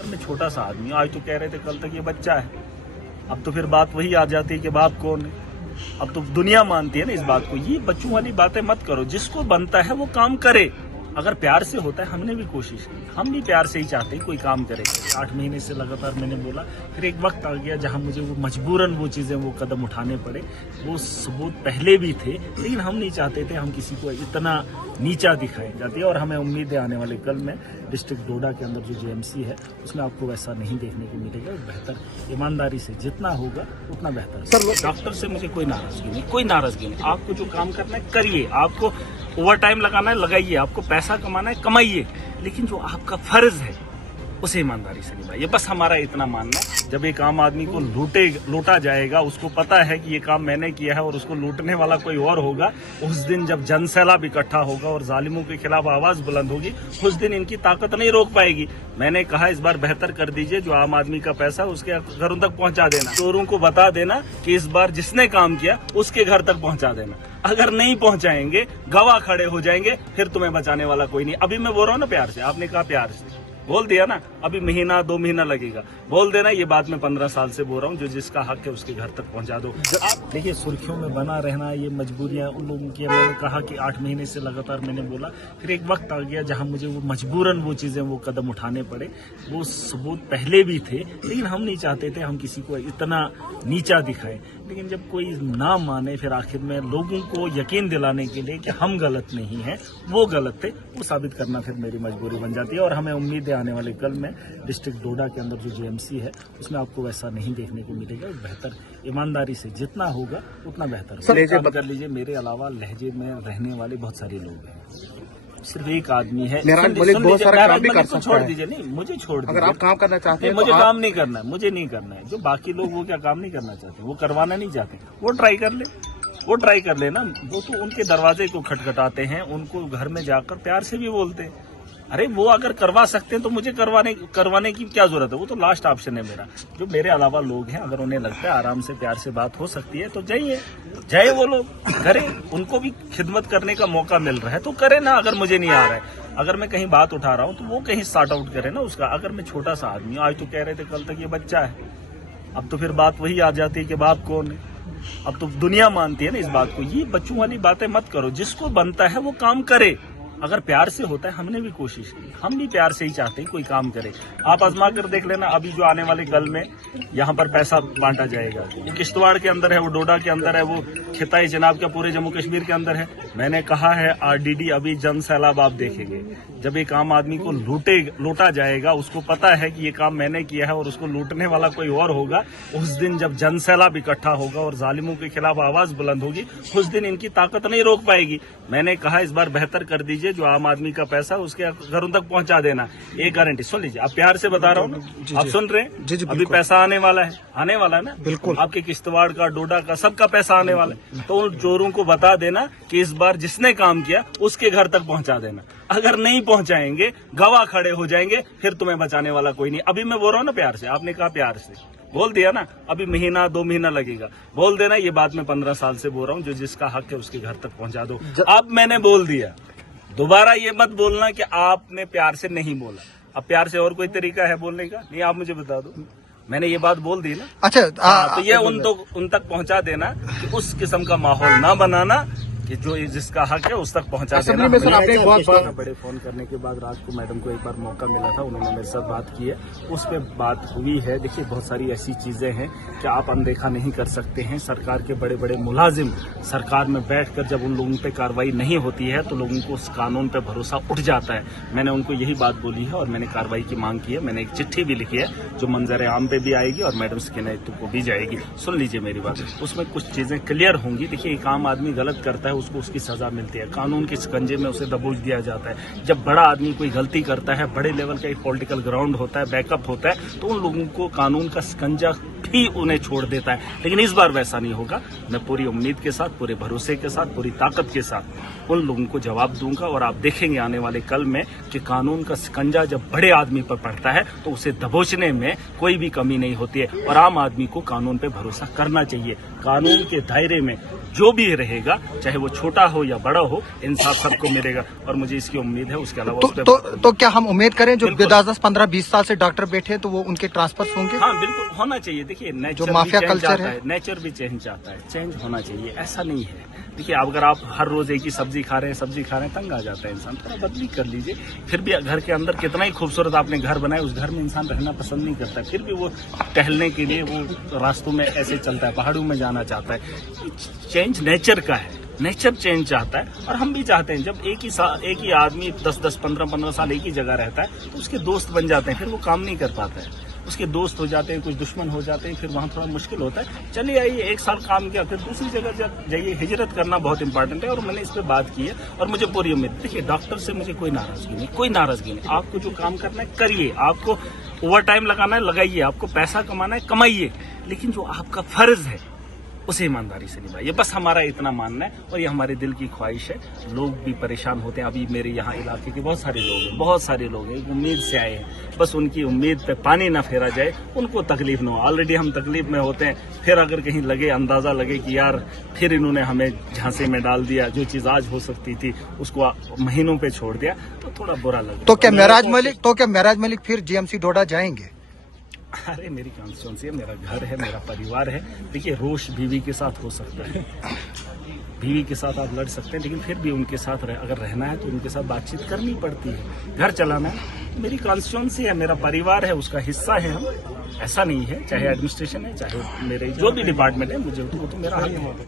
मैं छोटा सा आदमी हूँ। आज तो कह रहे थे कल तक ये बच्चा है, अब तो फिर बात वही आ जाती है कि बाप कौन है। अब तो दुनिया मानती है ना इस बात को। ये बच्चों वाली बातें मत करो। जिसको बनता है वो काम करे। अगर प्यार से होता है, हमने भी कोशिश की, हम भी प्यार से ही चाहते हैं कोई काम करे। 8 महीने से लगातार मैंने बोला, फिर एक वक्त आ गया जहां मुझे वो मजबूरन वो चीज़ें वो कदम उठाने पड़े। वो सबूत पहले भी थे, लेकिन हम नहीं चाहते थे हम किसी को इतना नीचा दिखाए जाती है। और हमें उम्मीद है आने वाले कल में डिस्ट्रिक्ट डोडा के अंदर जो जेएमसी है उसमें आपको वैसा नहीं देखने को मिलेगा। बेहतर ईमानदारी से जितना होगा उतना बेहतर। सर, डॉक्टर से मुझे कोई नाराजगी नहीं, कोई नाराजगी नहीं। आपको जो काम करना है करिए, आपको ओवर टाइम लगाना है लगाइए, आपको पैसा कमाना है कमाइए, लेकिन जो आपका फर्ज है उसे ईमानदारी से निभाइए। बस हमारा इतना मानना है। जब एक आम आदमी को लूटा जाएगा, उसको पता है कि ये काम मैंने किया है और उसको लूटने वाला कोई और होगा, उस दिन जब जनसैलाब इकट्ठा होगा और जालिमों के खिलाफ आवाज बुलंद होगी, उस दिन इनकी ताकत नहीं रोक पाएगी। मैंने कहा इस बार बेहतर कर दीजिए, जो आम आदमी का पैसा उसके घरों तक पहुंचा देना। चोरों को बता देना कि इस बार जिसने काम किया उसके घर तक पहुंचा देना। अगर नहीं पहुंचाएंगे, गवाह खड़े हो जाएंगे, फिर तुम्हें बचाने वाला कोई नहीं। अभी मैं बोल रहा हूँ ना प्यार से, आपने कहा प्यार से बोल दिया ना, अभी महीना 2 महीना लगेगा, बोल देना। ये बात मैं 15 साल से बोल रहा हूँ, जो जिसका हक है उसके घर तक पहुंचा दो। आप देखिए, सुर्खियों में बना रहना ये मजबूरियां उन लोगों की। मैंने कहा कि 8 महीने से लगातार मैंने बोला, फिर एक वक्त आ गया जहां मुझे वो मजबूरन वो चीजें वो कदम उठाने पड़े। वो सबूत पहले भी थे, लेकिन हम नहीं चाहते थे हम किसी को इतना नीचा दिखाएं। लेकिन जब कोई ना माने, फिर आखिर में लोगों को यकीन दिलाने के लिए कि हम गलत नहीं हैं, वो गलत थे, वो साबित करना फिर मेरी मजबूरी बन जाती है। और हमें उम्मीद है आने वाले कल में डिस्ट्रिक्ट डोडा के अंदर जो जेएमसी है उसमें आपको वैसा नहीं देखने को मिलेगा। बेहतर ईमानदारी से जितना होगा उतना बेहतर। सर, कर लीजिए, मेरे अलावा लहजे में रहने वाले बहुत सारे लोग हैं, सिर्फ एक आदमी है। बहुत सारा काम भी कर सकता है। छोड़ दीजिए, नहीं मुझे छोड़ दीजिए। अगर आप काम करना चाहते हैं, मुझे काम नहीं करना है, मुझे नहीं करना है। जो बाकी लोग वो क्या काम नहीं करना चाहते, वो करवाना नहीं चाहते, वो ट्राई कर ले, वो ट्राई कर लेना। वो तो उनके दरवाजे को खटखटाते हैं, उनको घर में जाकर प्यार से भी बोलते हैं। अरे वो अगर करवा सकते हैं तो मुझे करवाने की क्या जरूरत है। वो तो लास्ट ऑप्शन है मेरा। जो मेरे अलावा लोग हैं, अगर उन्हें लगता है आराम से प्यार से बात हो सकती है तो जाइए वो लोग करें। उनको भी खिदमत करने का मौका मिल रहा है तो करें ना। अगर मुझे नहीं आ रहा है, अगर मैं कहीं बात उठा रहा हूं तो वो कहीं सॉर्ट आउट करे ना उसका। अगर मैं छोटा सा आदमी हूँ, आज तो कह रहे थे कल तक ये बच्चा है, अब तो फिर बात वही आ जाती है कि बाप कौन है। अब तो दुनिया मानती है ना इस बात को। ये बच्चों वाली बातें मत करो। जिसको बनता है वो काम करे। अगर प्यार से होता है, हमने भी कोशिश की, हम भी प्यार से ही चाहते हैं कोई काम करे। आप आजमा कर देख लेना, अभी जो आने वाले कल में यहाँ पर पैसा बांटा जाएगा, वो किश्तवाड़ के अंदर है, वो डोडा के अंदर है, वो खिताई जनाब का पूरे जम्मू कश्मीर के अंदर है। मैंने कहा है आरडीडी अभी जन सैलाब आप देखेंगे। जब एक आम आदमी को लूटा जाएगा, उसको पता है कि ये काम मैंने किया है और उसको लूटने वाला कोई और होगा, उस दिन जब जन सैलाब इकट्ठा होगा और जालिमों के खिलाफ आवाज बुलंद होगी, उस दिन इनकी ताकत नहीं रोक पाएगी। मैंने कहा इस बार बेहतर कर दीजिए, जो आम आदमी का पैसा उसके घरों तक पहुंचा देना। एक गारंटी सुन लीजिए, आप प्यार से बता रहा हूँ ना, आप सुन रहे हैं। जी, अभी पैसा आने वाला है ना, बिल्कुल। आपके किश्तवाड़ का, डोडा का, सबका पैसा आने वाला है। तो उन चोरों को बता देना कि इस बार जिसने काम किया उसके घर तक पहुंचा देना। अगर नहीं पहुंचाएंगे, गवाह खड़े हो जाएंगे, फिर तुम्हें बचाने वाला कोई नहीं। अभी मैं बोल रहा हूँ ना प्यार से, आपने कहा प्यार से बोल दिया ना, अभी महीना 2 महीना लगेगा, बोल देना। ये बात मैं 15 साल से बोल रहा हूँ, जो जिसका हक है उसके घर तक पहुंचा दो। अब मैंने बोल दिया, दोबारा ये मत बोलना कि आपने प्यार से नहीं बोला। अब प्यार से और कोई तरीका है बोलने का? नहीं, आप मुझे बता दो। मैंने ये बात बोल दी ना। अच्छा, तो ये उन तक पहुंचा देना कि उस किस्म का माहौल ना बनाना कि जो जिसका हक है उस तक पहुंचा देना। में सर आपने बहुत बड़े फोन करने के बाद रात को मैडम को एक बार मौका मिला था, उन्होंने मेरे साथ बात की है, उस पर बात हुई है। देखिए, बहुत सारी ऐसी चीजें हैं कि आप अनदेखा नहीं कर सकते हैं। सरकार के बड़े बड़े मुलाजिम सरकार में बैठकर जब उन लोगों पे कार्रवाई नहीं होती है तो लोगों को उस कानून पे भरोसा उठ जाता है। मैंने उनको यही बात बोली है और मैंने कार्रवाई की मांग की है। मैंने एक चिट्ठी भी लिखी है जो मंजर आम पे भी आएगी और मैडम के नेतृत्व को भी जाएगी। सुन लीजिए मेरी बात, उसमें कुछ चीजें क्लियर होंगी। देखिए, एक आम आदमी गलत करता है, उसको उसकी सजा मिलती है, कानून के शिकंजे में उसे दबोच दिया जाता है। जब बड़ा आदमी कोई गलती करता है, बड़े लेवल का एक पॉलिटिकल ग्राउंड होता है, बैकअप होता है, तो उन लोगों को कानून का शिकंजा ही उन्हें छोड़ देता है, लेकिन इस बार वैसा नहीं होगा। मैं पूरी उम्मीद के साथ, पूरे भरोसे के साथ, पूरी ताकत के साथ उन लोगों को जवाब दूंगा और आप देखेंगे आने वाले कल में कि कानून का शिकंजा जब बड़े आदमी पर पड़ता है तो उसे दबोचने में कोई भी कमी नहीं होती है और आम आदमी को कानून पे भरोसा करना चाहिए। कानून के दायरे में जो भी रहेगा, चाहे वो छोटा हो या बड़ा हो, इंसाफ सबको मिलेगा और मुझे इसकी उम्मीद है। उसके अलावा तो क्या हम उम्मीद करें जो 10-15-20 साल से डॉक्टर बैठे हैं तो वो उनके ट्रांसफर होंगे? हाँ, बिल्कुल होना चाहिए। देखिए, नेचर जो माफिया कल्चर है, नेचर भी चेंज आता है, चेंज होना चाहिए, ऐसा नहीं है। देखिए, अगर आप हर रोज एक ही सब्जी खा रहे हैं, तंग आ जाता है इंसान। थोड़ा बदली कर लीजिए। फिर भी घर के अंदर कितना ही खूबसूरत आपने घर बनाया, उस घर में इंसान रहना पसंद नहीं करता, फिर भी वो टहलने के लिए वो रास्तों में ऐसे चलता है, पहाड़ों में जाना चाहता है। चेंज नेचर का है, नेचर चेंज चाहता है और हम भी चाहते हैं। जब एक ही आदमी 10-10, 15-15 साल एक ही जगह रहता है तो उसके दोस्त बन जाते हैं, फिर वो काम नहीं कर पाता है, उसके दोस्त हो जाते हैं, कुछ दुश्मन हो जाते हैं, फिर वहाँ थोड़ा मुश्किल होता है। चलिए आइए, 1 साल काम किया, फिर दूसरी जगह जाइए। हिजरत करना बहुत इंपॉर्टेंट है और मैंने इस पर बात की है और मुझे पूरी उम्मीद। देखिए, डॉक्टर से मुझे कोई नाराजगी नहीं, कोई नाराजगी नहीं। आपको जो काम करना है करिए, आपको ओवर टाइम लगाना है लगाइए, आपको पैसा कमाना है कमाइए, लेकिन जो आपका फर्ज है उसे ईमानदारी से निभाइए। बस हमारा इतना मानना है और ये हमारे दिल की ख्वाहिश है। लोग भी परेशान होते हैं। अभी मेरे यहाँ इलाके के बहुत सारे लोग हैं, एक उम्मीद से आए हैं। बस उनकी उम्मीद पे पानी ना फेरा जाए, उनको तकलीफ ना हो। ऑलरेडी हम तकलीफ में होते हैं, फिर अगर कहीं लगे, अंदाजा लगे कि यार फिर इन्होंने हमें झांसे में डाल दिया, जो चीज आज हो सकती थी उसको महीनों पे छोड़ दिया, तो थोड़ा बुरा लगे। तो क्या महराज मलिक फिर जीएमसी डोडा जाएंगे? अरे, मेरी कॉन्स्टिट्यूंसी है, मेरा घर है, मेरा परिवार है। देखिए, रोष बीवी के साथ हो सकता है, बीवी के साथ आप लड़ सकते हैं, लेकिन फिर भी उनके साथ अगर रहना है तो उनके साथ बातचीत करनी पड़ती है। घर चलाना है, मेरी कॉन्स्टिट्यूंसी है, मेरा परिवार है, उसका हिस्सा है हम। ऐसा नहीं है, चाहे एडमिनिस्ट्रेशन है, चाहे मेरे जो भी डिपार्टमेंट है, मुझे वो तो मेरा हक है।